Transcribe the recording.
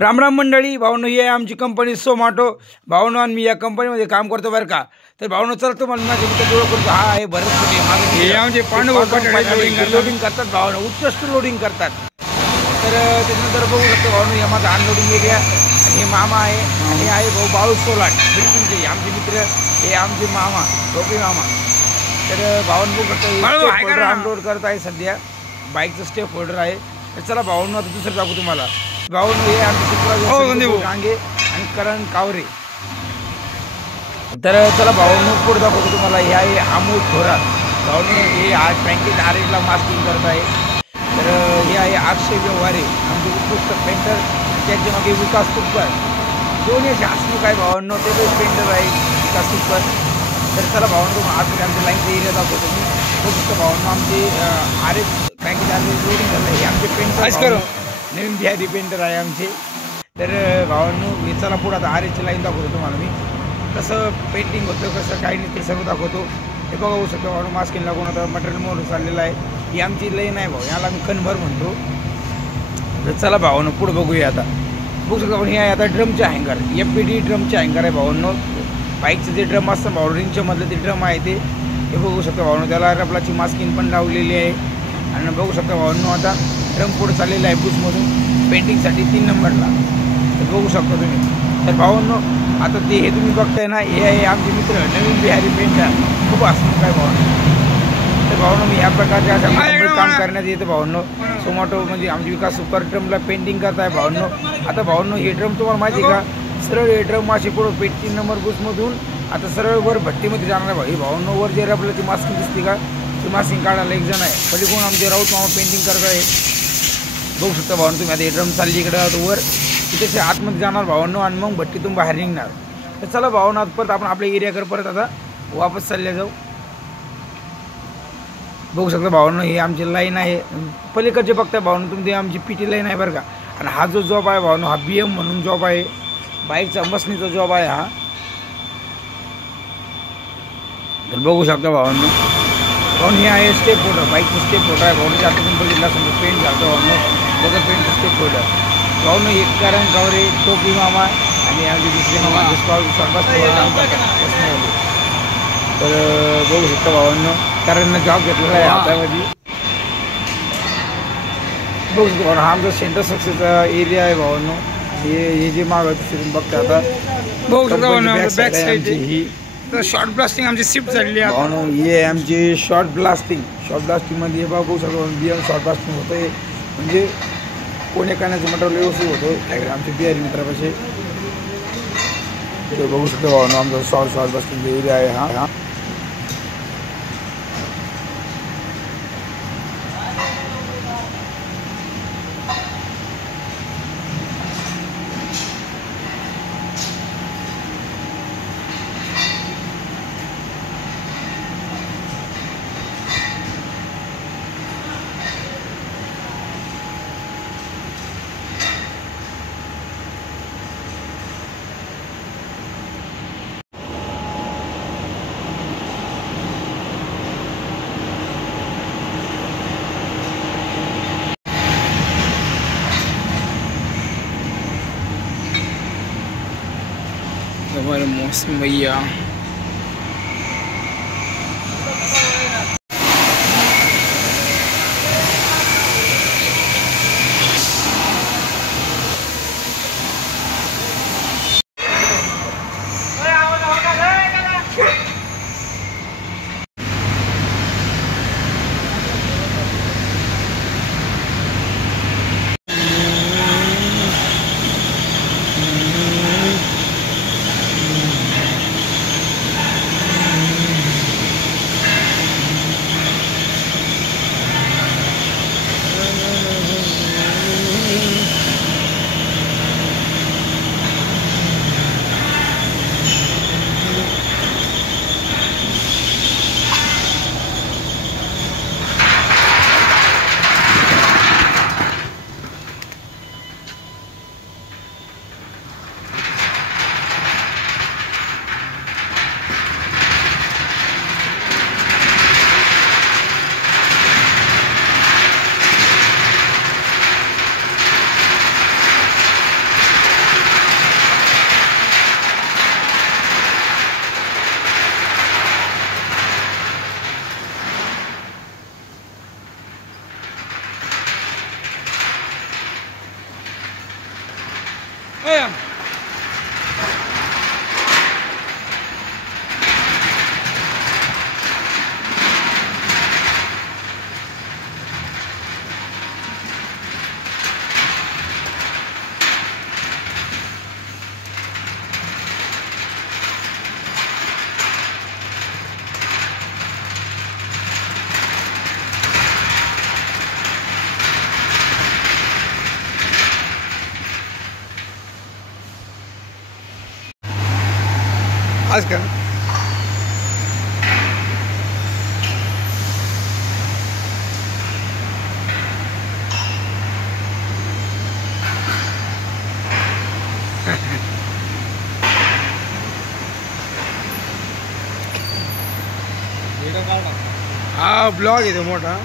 राम राम मंडळी. भावनो ही आहे आमची कंपनी सोमाटो. भावनो आणि मी या कंपनीमध्ये काम करतो बरं का. तर भावनो चला तुम्हाला माझ्या मित्र डोळं करतो. हा आहे भरत कुटे हे आमचे पांडव लोडिंग करतात. भावनो उत्कृष्ट लोडिंग करतात. तर त्याच्यानंतर बघू शकतो भावनो हे माझा अनलोडिंग एरिया आणि हे मामा आहे आणि हे आहे भाऊ बाळू सोलाट बिल्डिंगचे आमचे मित्र. हे आमचे मामा टोपी मामा. तर भावनो बघू शकतो अनलोड करत आहे सध्या. बाईकचं स्टेप होल्डर आहे. तर चला भावनो आता दुसरं दाखवू तुम्हाला. भावनो हे आमचे चित्र डांगे आणि करण कावरे. तर चला भावनो पुढे दाखवतो तुम्हाला. हे आहे अमोल थोरात. भावनो हे आज बँकेत आरेला मास्किंग करत आहे. तर हे आहे अक्षय व्यवहारे आमचे उत्कृष्ट पेंटर. त्याच्या मागे विकास तुपकर दोन्ही असे हसमुख आहे भावांनो. ते पण पेंटर आहे विकास तुपकर. तर चला भावांनो आज आमच्या लाईनचा एरिया दाखवतो मी. उत्कृष्ट भावांनो आमचे आरेस बँकेत आरे लोडिंग करत आहे. हे आमचे पेंटर नवीन बिहारी पेंटर आहे आमचे. तर भावांनो हे चला पुढे आता आरेची लाईन दाखवतो तुम्हाला मी. कसं पेंटिंग होतं कसं काही नाही ते सर्व दाखवतो. हे बघा होऊ शकतं भावांनो मास्किंग लागून आता मटेरियल मोर चाललेलं आहे. ही आमची लाईन आहे भाऊ. याला आम्ही कन्व्हर म्हणतो. तर चला भावांनो पुढे बघूया आता. बघू शकतो आपण हे आहे आता ड्रमचे हँगर. FPD ड्रमचे हँगर आहे भावांनो. बाईकचे जे ड्रम असतं भाऊ रिंगच्या मधलं ते ड्रम आहे ते. हे बघू शकतो भावांनो. त्याला रबलाची मास्किंग पण लावलेली आहे. आणि बघू शकता भावांनो आता ड्रम पुढे चाललेला आहे बुशमधून पेंटिंगसाठी 3 नंबरला. तर बघू शकता तुम्ही. तर भावांनो आता ते हे तुम्ही बघताय ना हे आहे आमचे मित्र नवीन बिहारी पेंटर. खूप हसमुख आहे भावांनो. तर भावांनो मी ह्या प्रकारचे अशा काम करण्यात येतं भावांनो. सोमाटो म्हणजे आमचे विकास सुपर ड्रमला पेंटिंग करत आहे भावांनो. आता भावांनो हे ड्रम तुम्हाला माहिती आहे का सरळ हे ड्रम असे पुढं 3 नंबर बुशमधून आता सरळ वर भट्टीमध्ये जाणार आहे भाऊ. हे भावांनो वर जे रबलाची मास्किंग दिसते का ती मास्किंग काढायला एक जण आहे. पहिले कोण आमचे राऊत मामा पेंटिंग करत आहे. बघू शकता भावांनो तुम्ही. आता हे ड्रम चालली इकडं वर तिथे आतमध्ये जाणार भावांनो आणि मग भट्टीतून बाहेर निघणार. तर चला भावांनो आज परत आपण आपल्या एरियाकडे परत आता वापस चालले जाऊ. बघू शकता भावांनो हे आमची लाईन आहे. पलीकडचे बघताय भावांनो तुम्ही ते आमची PT लाईन आहे बरं का. आणि हा जो जॉब आहे भावांनो हा BM म्हणून जॉब आहे. बाईकचा मशनीचा जॉब आहे हा. तर बघू शकता भावांनो. भावांनो हे आहे स्टेप होल्डर. बाईकचं स्टेप होल्डर आहे भावांनो. आता तुम्ही बघितलं समजा पेंट घालतो भावांनो. बघा पेंट स्टेप होल्डर भावांनो. एक कारण कावरे टोपी मामा आणि आमचे दुसरे मामा तर बघू शकता भावांनो कारण जॉब घेतलेला आहे हातामध्ये. बघू शकतो भावांनो हा आमचा सेंटर सक्सेसचा एरिया आहे भावांनो. हे जे मागवतं तुम्ही बघता आता बघू शकता ही शॉर्ट ब्लास्टिंग आमची शिफ्ट झालेली आहे भावांनो. हे आमची शॉर्ट ब्लास्टिंगमध्ये हे बघू शकतो BM शॉर्ट ब्लास्टिंग होतं. हे म्हणजे कोणी कानाचं मटेरियल व्यवस्थित होतं आमचे बिहारी मित्रापाशी. ते बघू शकतो भावांनो आमचा शॉर्ट ब्लास्टिंग एरिया आहे हा. हमारे मौसम भैया आज का हा ब्लॉग आहे तो मोठा.